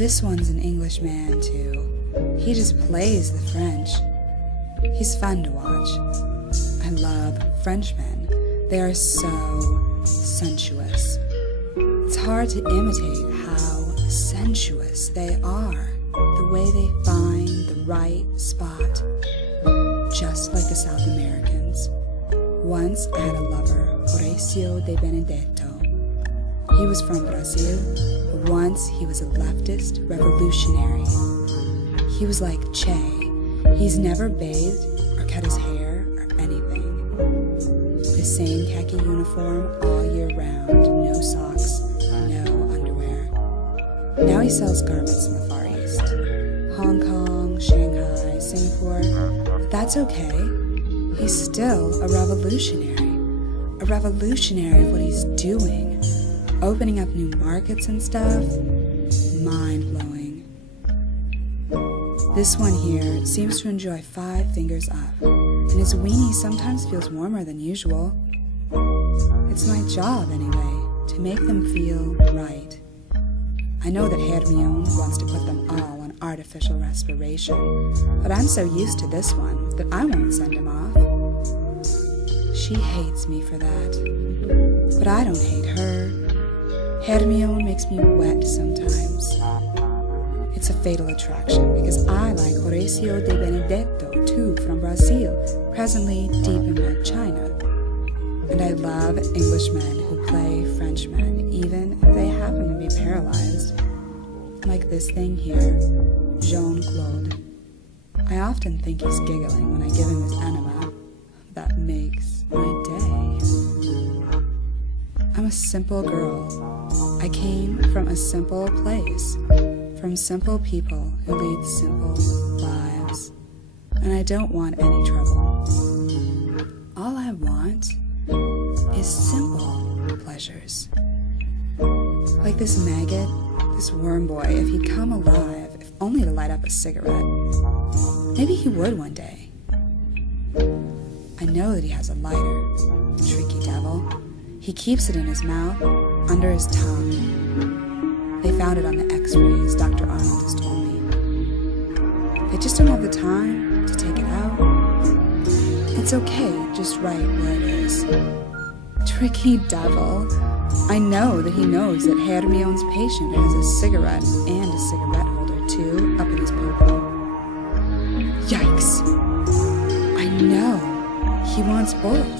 This one's an Englishman too. He just plays the French. He's fun to watch. I love Frenchmen. They are so sensuous. It's hard to imitate how sensuous they are. The way they find the right spot. Just like the South Americans. Once I had a lover, Horacio de Benedetto. He was from Brazil, but once he was a leftist revolutionary. He was like Che. He's never bathed or cut his hair or anything. The same khaki uniform all year round, no socks, no underwear. Now he sells garments in the Far East. Hong Kong, Shanghai, Singapore, but that's okay. He's still a revolutionary of what he's doing. Opening up new markets and stuff, mind-blowing. This one here seems to enjoy 5 fingers up, and his weenie sometimes feels warmer than usual. It's my job, anyway, to make them feel right. I know that Hermione wants to put them all on artificial respiration, but I'm so used to this one that I won't send him off. She hates me for that, but I don't hate her. Hermione makes me wet sometimes. It's a fatal attraction because I like Horacio de Benedetto too from Brazil, presently deep in red China. And I love Englishmen who play Frenchmen, even if they happen to be paralyzed. Like this thing here, Jean-Claude. I often think he's giggling when I give him his enema. That makes my day. I'm a simple girl. I came from a simple place, from simple people who lead simple lives, and I don't want any trouble. All I want is simple pleasures. Like this maggot, this worm boy, if he'd come alive, if only to light up a cigarette. Maybe he would one day. I know that he has a lighter, tricky devil. He keeps it in his mouth, under his tongue. They found it on the x-rays, Dr. Arnold has told me. They just don't have the time to take it out. It's okay, just right where it is. Tricky devil. I know that he knows that Hermione's patient has a cigarette and a cigarette holder too, up in his popo. Yikes. I know. He wants both.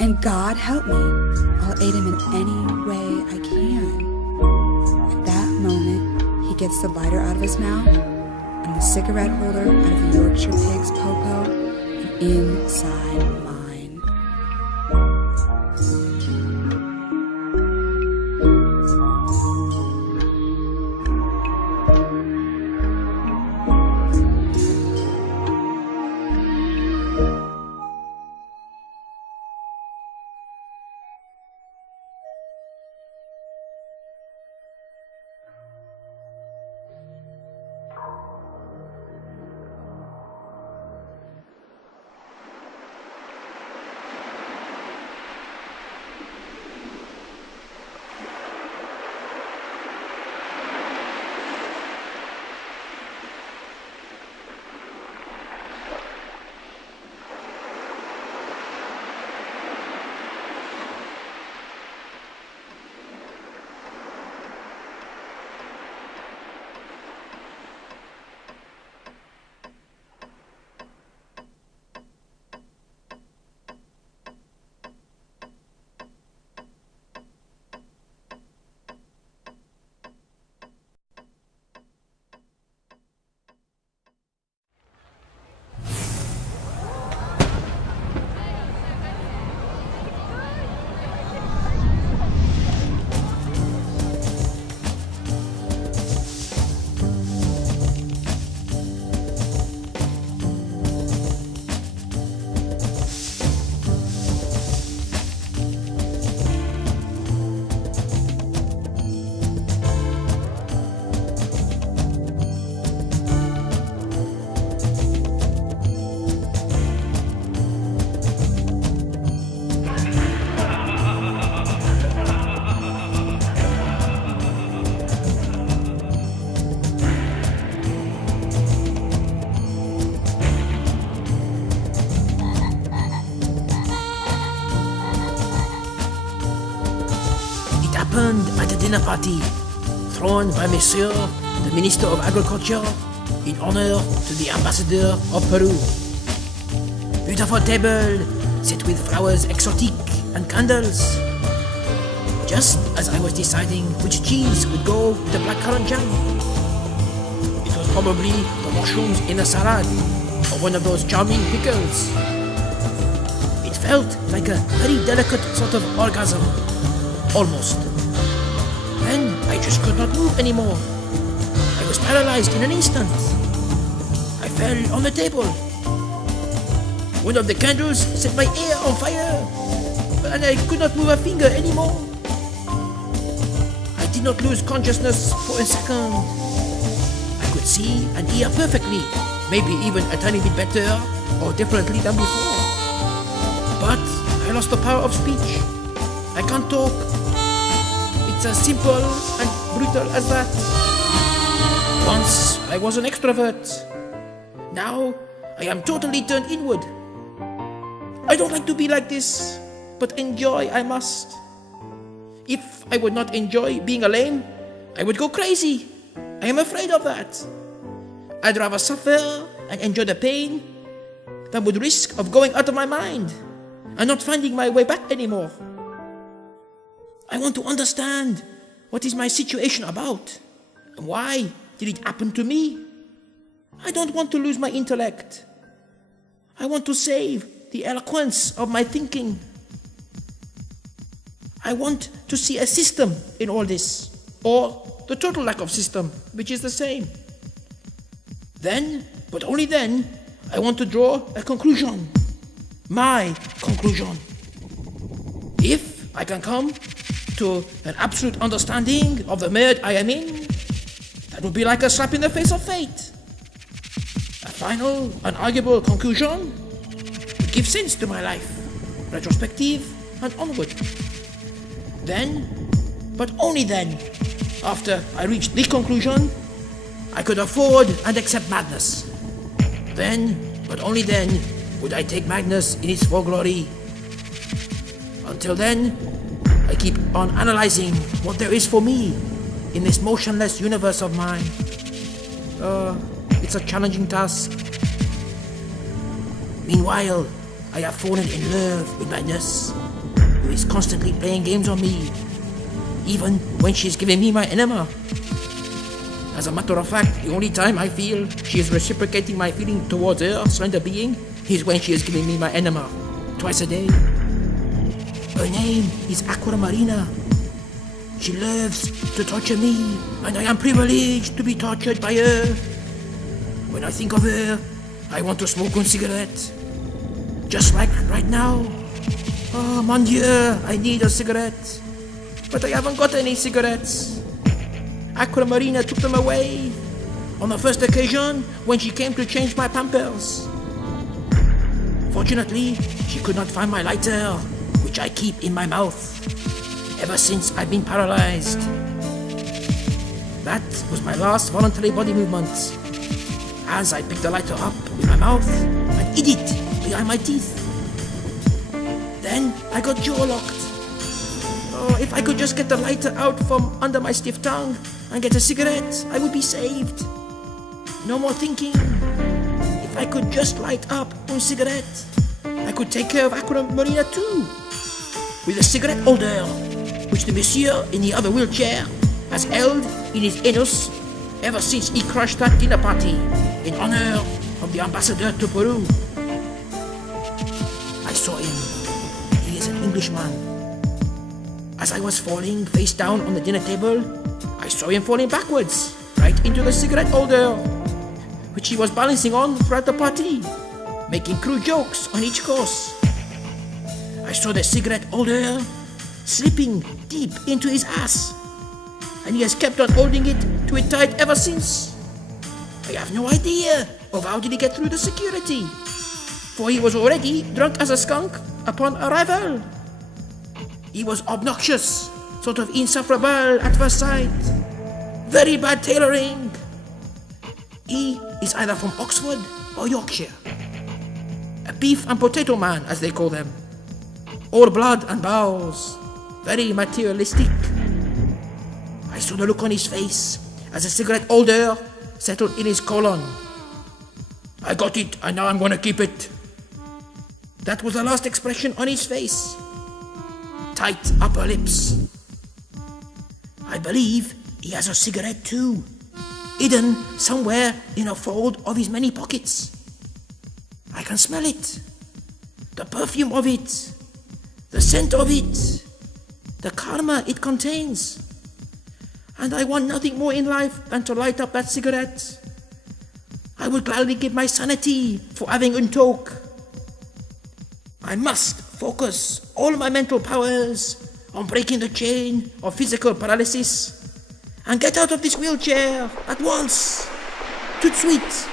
And God help me, I'll aid him in any way I can. At that moment, he gets the lighter out of his mouth and the cigarette holder out of the Yorkshire pig's popo and inside mine. happened at a dinner party thrown by Monsieur, the Minister of Agriculture, in honor to the Ambassador of Peru. Beautiful table, set with flowers exotic and candles. Just as I was deciding which cheese would go with the blackcurrant jam. It was probably the mushrooms in a salad, or one of those charming pickles. It felt like a very delicate sort of orgasm, almost. Then I just could not move anymore. I was paralyzed in an instant. I fell on the table. One of the candles set my hair on fire, and I could not move a finger anymore. I did not lose consciousness for a second. I could see and hear perfectly, maybe even a tiny bit better or differently than before. But I lost the power of speech. I can't talk. It's as simple and brutal as that. Once I was an extrovert. Now I am totally turned inward. I don't like to be like this, but enjoy I must. If I would not enjoy being alone, I would go crazy. I am afraid of that. I'd rather suffer and enjoy the pain than would risk of going out of my mind and not finding my way back anymore. I want to understand what is my situation about and why did it happen to me. I don't want to lose my intellect. I want to save the eloquence of my thinking. I want to see a system in all this, or the total lack of system, which is the same. Then, but only then, I want to draw a conclusion. My conclusion. If I can come to an absolute understanding of the mode I am in, that would be like a slap in the face of fate. A final, unarguable conclusion would give sense to my life, retrospective and onward. Then, but only then, after I reached this conclusion, I could afford and accept madness. Then, but only then, would I take madness in its full glory. Until then, I keep on analyzing what there is for me in this motionless universe of mine. It's a challenging task. Meanwhile, I have fallen in love with madness, who is constantly playing games on me, even when she is giving me my enema. As a matter of fact, the only time I feel she is reciprocating my feeling towards her slender being is when she is giving me my enema, twice a day. Her name is AquaMarina. She loves to torture me, and I am privileged to be tortured by her. When I think of her, I want to smoke one cigarette. Just like right now. Oh, mon Dieu, I need a cigarette. But I haven't got any cigarettes. AquaMarina took them away on the first occasion when she came to change my pampers. Fortunately, she could not find my lighter, which I keep in my mouth ever since I've been paralyzed. That was my last voluntary body movement, as I picked the lighter up with my mouth and hid it behind my teeth. Then I got jaw-locked. Oh, if I could just get the lighter out from under my stiff tongue and get a cigarette, I would be saved. No more thinking. If I could just light up one cigarette, I could take care of AquaMarina too. With a cigarette holder, which the Monsieur in the other wheelchair has held in his anus ever since he crashed that dinner party in honor of the ambassador to Peru. I saw him. He is an Englishman. As I was falling face down on the dinner table, I saw him falling backwards, right into the cigarette holder, which he was balancing on throughout the party, making crude jokes on each course. I saw the cigarette holder slipping deep into his ass, and he has kept on holding it to it tight ever since. I have no idea of how did he get through the security, for he was already drunk as a skunk upon arrival. He was obnoxious, sort of insufferable at first sight. Very bad tailoring. He is either from Oxford or Yorkshire. A beef and potato man, as they call them. All blood and bowels. Very materialistic. I saw the look on his face as a cigarette holder settled in his colon. I got it, and now I'm going to keep it. That was the last expression on his face. Tight upper lips. I believe he has a cigarette too, hidden somewhere in a fold of his many pockets. I can smell it. The perfume of it. The scent of it. The karma it contains. And I want nothing more in life than to light up that cigarette. I would gladly give my sanity for having untalk. I must focus all my mental powers on breaking the chain of physical paralysis and get out of this wheelchair at once. Tout de suite.